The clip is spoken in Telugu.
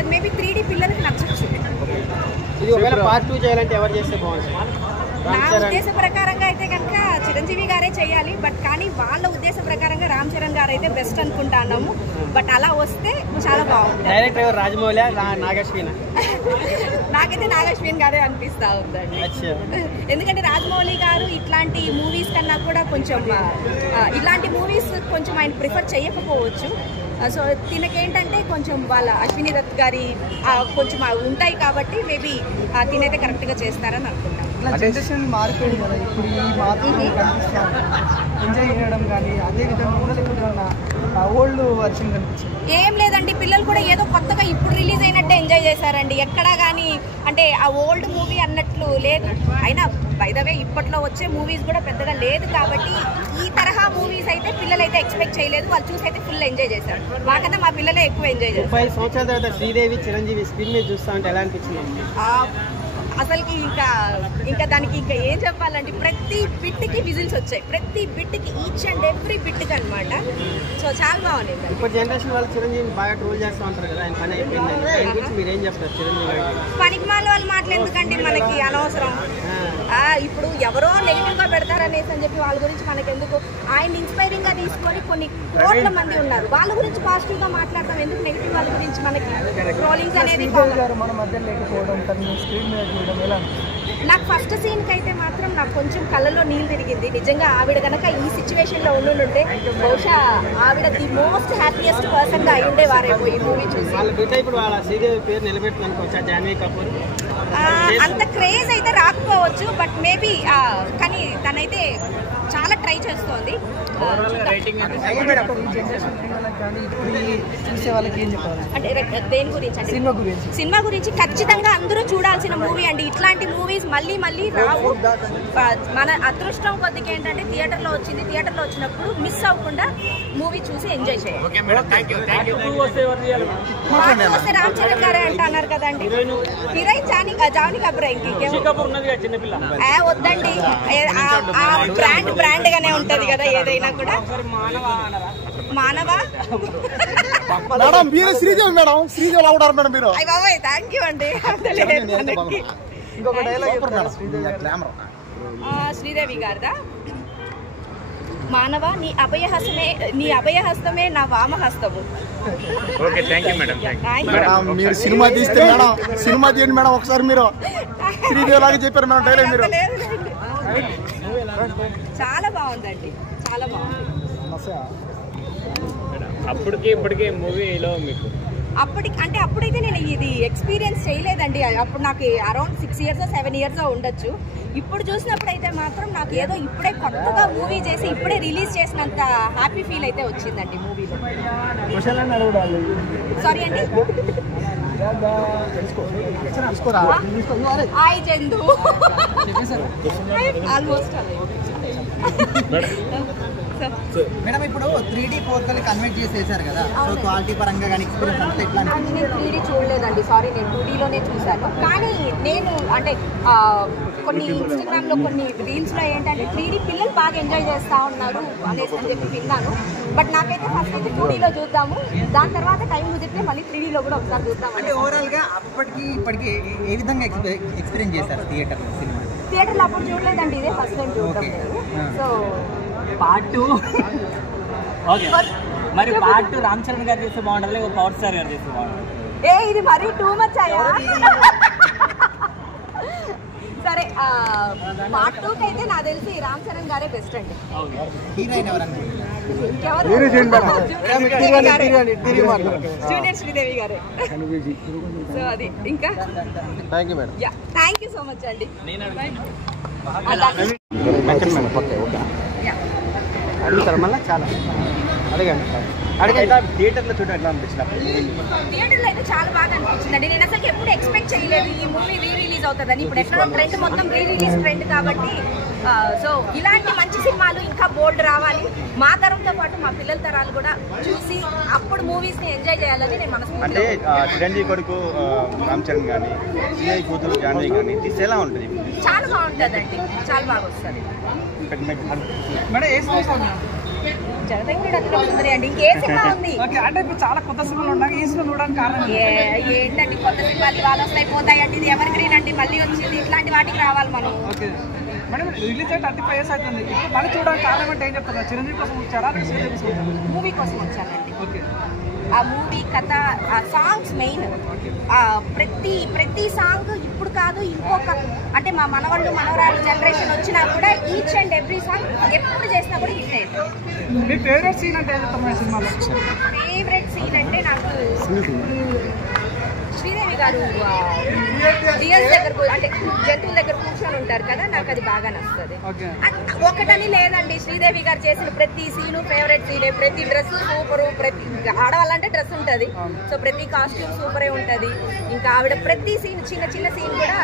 బాగుంటుంది. మేబీ 3D పిల్లలకి నచ్చచ్చు. ఇది ఒకవేళ పార్ట్ 2 చేయాలంటే ఎవరు చేస్తే బాగుంటుంది? నా ఉద్దేశ ప్రకారంగా అయితే కనుక చిరంజీవి గారే చేయాలి. బట్ కానీ వాళ్ళ ఉద్దేశ ప్రకారంగా రామ్ చరణ్ గారు అయితే బెస్ట్ అనుకుంటున్నాము. బట్ అలా వస్తే చాలా బాగుంటుంది. డైరెక్టర్ ఎవరు, రాజమౌళి నాగశ్విన్? నాకైతే నాగశ్విన్ గారే అనిపిస్తా ఉందండి. ఎందుకంటే రాజమౌళి గారు ఇట్లాంటి మూవీస్ కన్నా కూడా కొంచెం ఇలాంటి మూవీస్ కొంచెం ఆయన ప్రిఫర్ చేయకపోవచ్చు. సో తినకేంటంటే కొంచెం వాళ్ళ అశ్విని దత్ గారి కొంచెం ఉంటాయి కాబట్టి మేబీ తినైతే కరెక్ట్గా చేస్తారని అనుకుంటాను. జనరేషన్ మారిపోయింది కదా, ఇప్పుడు ఈ మార్పు ఎంజాయ్ చేయడం కానీ అదే విధంగా ఓల్డ్ వర్షన్ కనిపించింది. ఏం లేదండి, పిల్లలు కూడా ఏదో కొత్తగా ఇప్పుడు రిలీజ్ అయినట్టే ఎంజాయ్ చేశారండి. ఎక్కడా కానీ అంటే ఆ ఓల్డ్ మూవీ అన్నట్లు లేదు. అయినా బై ద వే ఇప్పట్లో వచ్చే మూవీస్ కూడా పెద్దగా లేదు కాబట్టి ఈ తరహా మూవీస్ అయితే పిల్లలు అయితే ఎక్స్పెక్ట్ చేయలేదు. వాళ్ళు చూసి అయితే ఫుల్ ఎంజాయ్ చేశారు. మాకన్నా మా పిల్లలే ఎక్కువ ఎంజాయ్ చేశారు. 5 సంవత్సరాల తర్వాత శ్రీదేవి చిరంజీవి స్క్రీన్ మీద చూస్తా ఉంటే ఎలా అనిపించింది? అసలుకి ఇంకా దానికి ఇంకా ఏం చెప్పాలంటే ప్రతి బిట్కి విజిల్స్ వచ్చాయి. ప్రతి బిట్కి ఈచ్ అండ్ ఎవ్రీ బిట్కి అనమాట. సో చాలా బాగుంది. ఇప్పుడు జనరేషన్ వాళ్ళు చిరంజీవిని బాగా ట్రోల్ చేస్తూ ఉంటారు కదా, ఆయన పని అయిపోయింది. ఆయన గురించి మీరు ఏం చెప్తారు? చిరంజీవి పనికిమాల వాళ్ళు మాటలు ఎందుకండి మనకి అనవసరం. ఇప్పుడు ఎవరో నెగిటివ్గా పెడతారనేసి అని చెప్పి వాళ్ళ గురించి మనకెందుకు? ఆయన ఇన్స్పైరింగ్గా తీసుకొని కొన్ని కోట్ల మంది ఉన్నారు, వాళ్ళ గురించి పాజిటివ్గా మాట్లాడతాం ఎందుకు? నెగిటివ్ వాళ్ళ గురించి మనకి ట్రోలింగ్స్ అనేది మన మధ్య లేకపోవడం, స్క్రీన్ మీద చూడడం ఎలా? నాకు ఫస్ట్ సీన్కి అయితే మాత్రం నాకు కొంచెం కళ్ళలో నీళ్ళు తిరిగింది. నిజంగా ఆవిడ కనుక ఈ సిచ్యువేషన్లో ఉండుంటే బహుశా ఆవిడ ది మోస్ట్ హ్యాపీయెస్ట్ పర్సన్గా అయి ఉండేవారేమో ఈ మూవీ చూసి. ఇప్పుడు వాళ్ళ శ్రీదేవి పేరు నిలబెట్టుకోవచ్చా? జాన్వీ కపూర్ అంత క్రేజ్ అయితే రాకపోవచ్చు, బట్ మేబీ కానీ తనైతే చాలా ట్రై చేస్తోంది. అంటే దేని గురించి అంటే సినిమా గురించి ఖచ్చితంగా అందరూ చూడాల్సిన మూవీ అండి. ఇట్లాంటి మూవీస్ మళ్ళీ మళ్ళీ రావు. మన అదృష్టం కొద్దిగా ఏంటంటే థియేటర్లో వచ్చింది, థియేటర్లో వచ్చినప్పుడు మిస్ అవ్వకుండా మూవీ చూసి ఎంజాయ్ చేయాలి. వస్తే రామ్ చరణ్ గారే అంటున్నారు కదండి. హీరోయిన్ జాన్వీ కపూర్. వద్దండి, బ్రాండ్ గానే ఉంటది కదా ఏదైనా కూడా. మానవ శ్రీదేవి మేడం, శ్రీదేవి ఎలా ఉంటారు మేడం మీరు? అయ్య బాబాయ్, థ్యాంక్ యూ అండి. శ్రీదేవి గారిదా? మానవ నీ అభయహస్తమే నా వామహస్తము. మీరు సినిమా తీస్తే మేడం, సినిమా తీయండి మేడం ఒకసారి. మీరు శ్రీదేవి లాగా చెప్పారు మేడం డైలాగ్. మీరు చాలా బాగుందండి, చాలా బాగుంది. అప్పటికి ఇప్పటికే మూవీలో మీకు అప్పుడైతే నేను ఇది ఎక్స్పీరియన్స్ చేయలేదండి. అప్పుడు నాకు అరౌండ్ 6 years 7 years ఉండొచ్చు. ఇప్పుడు చూసినప్పుడు అయితే మాత్రం నాకు ఏదో ఇప్పుడే కొత్తగా మూవీ చేసి ఇప్పుడే రిలీజ్ చేసినంత హ్యాపీ ఫీల్ అయితే వచ్చిందండి మూవీలో. సారీ అండి. హాయ్ చందు. ఆల్మోస్ట్ మేడం ఇప్పుడు 3D 4K కన్వర్ట్ చేసేసారు కదా, సో క్వాలిటీ పరంగా కానీ ఎక్స్పీరియన్స్ అంతా ఎట్లా? నేను 3D చూడలేదండి, సారీ. నేను 2Dలోనే చూశాను. కానీ నేను అంటే కొన్ని ఇన్స్టాగ్రామ్లో కొన్ని రీల్స్లో ఏంటంటే 3D పిల్లలు బాగా ఎంజాయ్ చేస్తూ ఉన్నారు అనేసి అని చెప్పి విన్నాను. బట్ నాకైతే ఫస్ట్ అయితే 2Dలో చూద్దాము, దాని తర్వాత టైం కుదిరితే మళ్ళీ 3Dలో కూడా ఒకసారి చూద్దాం. అంటే ఓవరాల్గా అప్పటికి ఇప్పటికి ఏ విధంగా ఎక్స్పీరియన్స్ చేశారు థియేటర్లో సినిమా? థియేటర్లో అప్పుడు చూడలేదండి, ఇదే ఫస్ట్ టైం చూడటం నేను. సో పార్ట్ 2 ఓకే, మరి పార్ట్ 2 రామ్ చరణ్ గారు చేస్తే బాగుంటుంది, లేకపోతే పవర్ స్టార్ గారు చేస్తే బాగుంటుంది? ఇది మరీ టూ మచ్ అయ్యా. సరే, పార్ట్ 2కి అయితే నాకు తెలిసి రామ్ చరణ్ గారే బెస్ట్ అండి. జూనియర్ శ్రీదేవి గారే. సో అది ఇంకా థ్యాంక్ యూ సో మచ్ అండి. అడుగుతారు మళ్ళీ చాలా అడగండి. థియేటర్లో చూడడం ఎట్లా అనిపించింది? థియేటర్లో అయితే చాలా బాగా అనిపించిందండి. నేను అసలు ఎప్పుడు ఎక్స్పెక్ట్ చేయలేదు ఈ మూవీ రిలీజ్ అవుతుందని. ఇప్పుడు ఎక్కడ ట్రెండ్ మొత్తం రిలీజ్ ట్రెండ్ కాబట్టి సో ఇలాంటి మంచి సినిమాలు ఇంకా బోల్డ్ రావాలి. మా తరంతో పాటు మా పిల్లల తరాలు కూడా చూసి అప్పుడు మూవీస్ని ఎంజాయ్ చేయాలని నేను మనసు. అంటే చిరంజీవి కొడుకు రామ్ చరణ్ కానీ, శ్రీదేవి కూతురు జాన్వీ కానీ తీస్తే ఎలా ఉంటుంది? చాలా బాగుంటుందండి, చాలా బాగా వస్తుంది. జగదేకుడు అతిలోక సుందరి అండి. ఇంకే సినిమా ఉంది? ఓకే, అంటే ఇప్పుడు చాలా కొత్త సినిమాలు ఉన్నాయి, ఈ సినిమా చూడడానికి కారణం ఏంటండి కొత్త సినిమాలు ఇవాళ వస్తాయి పోతాయి అంటే ఇది ఎవర్ గ్రీన్ అండి, మళ్ళీ వచ్చింది, ఇట్లాంటి వాటికి రావాలి మనం. ఓకే మేడం, రిలీజ్ అయ్యి 35 years అవుతుంది, ఇప్పుడు మళ్ళీ చూడడానికి కారణం అంటే ఏం చెప్తారు? చిరంజీవి కోసం వచ్చారా, శ్రీదేవి కోసం వచ్చారా? మూవీ కోసం వచ్చానండి. ఓకే, ఆ మూవీ కథ, ఆ సాంగ్స్ మెయిన్. ప్రతి సాంగ్ ఇప్పుడు కాదు ఇంకొక అంటే మా మనవాళ్ళు మనవరాలు జనరేషన్ వచ్చినా కూడా ఈచ్ అండ్ ఎవ్రీ సాంగ్ ఎప్పుడు చేసినా కూడా హిట్ అయింది. మీ ఫేవరెట్ సీన్ అంటే ఏం చెప్తారు సినిమాలో? ఫేవరెట్ సీన్ అంటే నాకు శ్రీదేవి గారు డియర్స్ దగ్గర అంటే జంతువుల దగ్గర కూర్చొని ఉంటారు కదా, నాకు అది బాగా నచ్చుతుంది. ఒకటని లేదండి, శ్రీదేవి గారు చేసిన ప్రతి సీను ఫేవరెట్ సీనే. ప్రతి డ్రెస్ సూపరు, ప్రతి ఆడవాళ్ళంటే డ్రెస్ ఉంటుంది, సో ప్రతి కాస్ట్యూమ్ సూపరే ఉంటుంది. ఇంకా ఆవిడ ప్రతి సీన్ చిన్న చిన్న సీన్ కూడా